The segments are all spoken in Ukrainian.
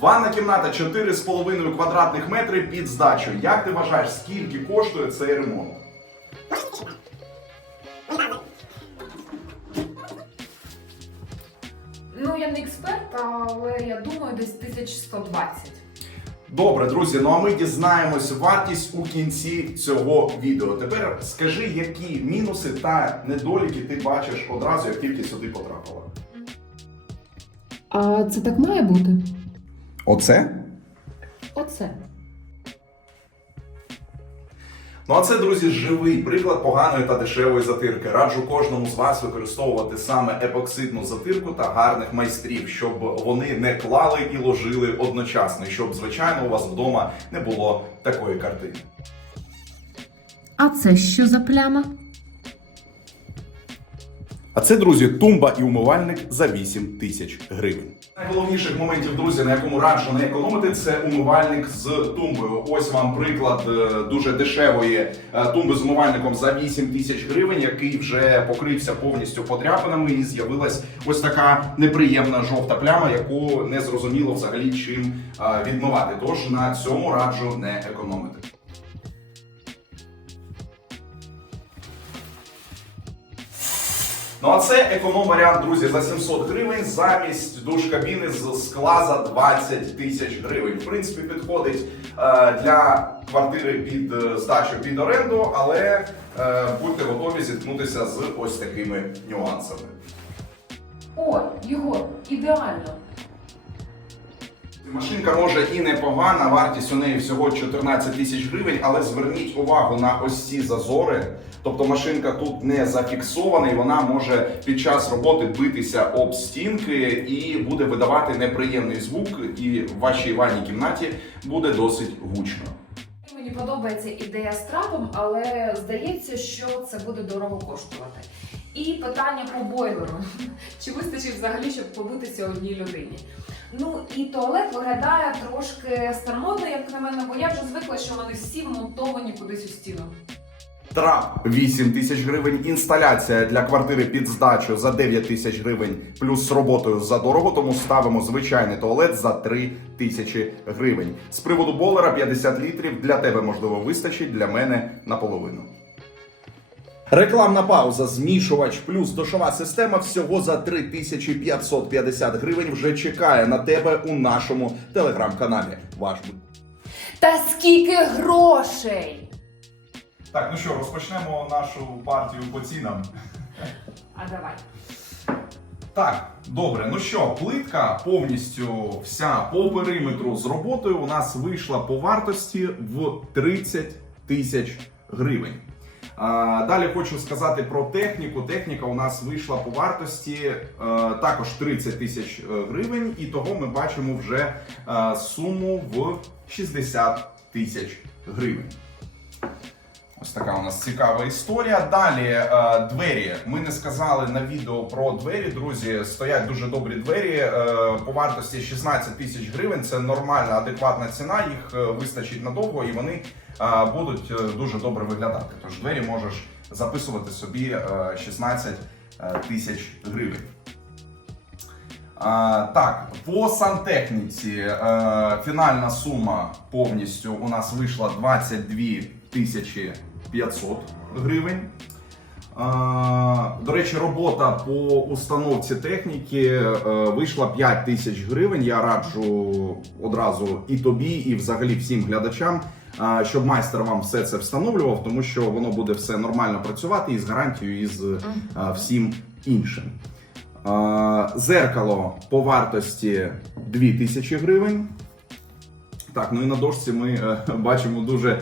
Ванна кімната 4,5 квадратних метри під здачу. Як ти вважаєш, скільки коштує цей ремонт? Ну, я не експерт, але я думаю, десь 1120. Добре, друзі. Ну а ми дізнаємось вартість у кінці цього відео. Тепер скажи, які мінуси та недоліки ти бачиш одразу, як тільки сюди потрапила. А це так має бути? Оце? Оце. Ну а це, друзі, живий приклад поганої та дешевої затирки. Раджу кожному з вас використовувати саме епоксидну затирку та гарних майстрів, щоб вони не клали і ложили одночасно, і щоб, звичайно, у вас вдома не було такої картини. А це що за пляма? А це, друзі, тумба і умивальник за 8 тисяч гривень. Найголовніших моментів, друзі, на якому раджу не економити, це умивальник з тумбою. Ось вам приклад е, дуже дешевої е, тумби з умивальником за 8 тисяч гривень, який вже покрився повністю подряпинами, і з'явилась ось така неприємна жовта пляма, яку не зрозуміло взагалі чим е, відмивати. Тож на цьому раджу не економити. Ну а це економ-варіант, друзі, за 700 гривень замість душ-кабіни з скла за 20 тисяч гривень. В принципі, підходить е, для квартири під е, здачу під оренду, але е, будьте готові зіткнутися з ось такими нюансами. О, його ідеально. Машинка може і непогана, вартість у неї всього 14 тисяч гривень, але зверніть увагу на ось ці зазори. Тобто машинка тут не зафіксована, і вона може під час роботи битися об стінки і буде видавати неприємний звук, і в вашій ванній кімнаті буде досить гучно. Мені подобається ідея з трапом, але здається, що це буде дорого коштувати. І питання по бойлеру. Чи вистачить взагалі, щоб побитися одній людині? Ну і туалет виглядає трошки старомодно, як на мене, бо я вже звикла, що вони всі вмонтовані кудись у стіну. Трап 8 тисяч гривень, інсталяція для квартири під здачу за 9 тисяч гривень, плюс з роботою за дорого, тому ставимо звичайний туалет за 3 тисячі гривень. З приводу болера 50 літрів для тебе можливо вистачить, для мене наполовину. Рекламна пауза, змішувач плюс душова система всього за 3550 гривень вже чекає на тебе у нашому телеграм-каналі. Ваш. Та скільки грошей! Так, ну що, розпочнемо нашу партію по цінам. А давай. Так, добре, ну що, плитка повністю вся по периметру з роботою у нас вийшла по вартості в 30 тисяч гривень. Далі хочу сказати про техніку. Техніка у нас вийшла по вартості е, також 30 тисяч е, гривень, і того ми бачимо вже е, суму в 60 тисяч гривень. Ось така у нас цікава історія. Далі е, двері. Ми не сказали на відео про двері. Друзі, стоять дуже добрі двері е, по вартості 16 тисяч гривень. Це нормальна, адекватна ціна. Їх е, вистачить надовго і вони будуть дуже добре виглядати. Тож двері можеш записувати собі е, 16 е, тисяч гривень. Так, по сантехніці фінальна сума повністю у нас вийшла 22 тисячі 500 гривень. До речі, робота по установці техніки е, вийшла 5 тисяч гривень. Я раджу одразу і тобі, і взагалі всім глядачам, е, щоб майстер вам все це встановлював, тому що воно буде все нормально працювати і з гарантією, і з е, всім іншим. Зеркало по вартості 2000 гривень. Так, ну і на дошці ми бачимо дуже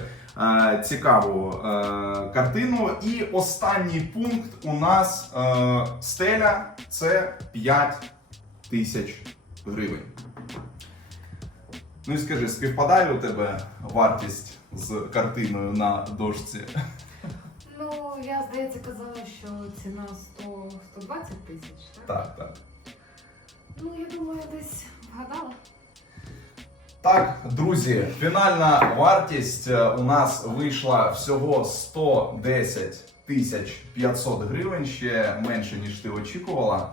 цікаву е, картину. І останній пункт у нас е, стеля це 5 тисяч гривень. Ну і скажи, співпадає у тебе вартість з картиною на дошці? Ну, я здається казала, що ціна 100 120 тисяч, так? Так, так. Ну, я думаю, десь. Так, друзі, фінальна вартість е, у нас вийшла всього 110 500 гривень, ще менше, ніж ти очікувала.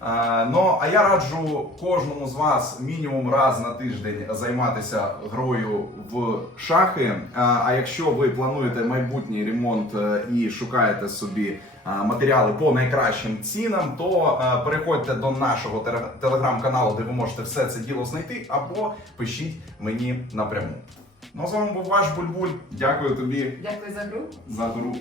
А, ну, а я раджу кожному з вас мінімум раз на тиждень займатися грою в шахи. А, а якщо ви плануєте майбутній ремонт е, і шукаєте собі матеріали по найкращим цінам, то е, переходьте до нашого телеграм-каналу, де ви можете все це діло знайти, або пишіть мені напряму. Ну, а з вами був ваш Бульбуль. Дякую тобі Дякую за гру. за гру.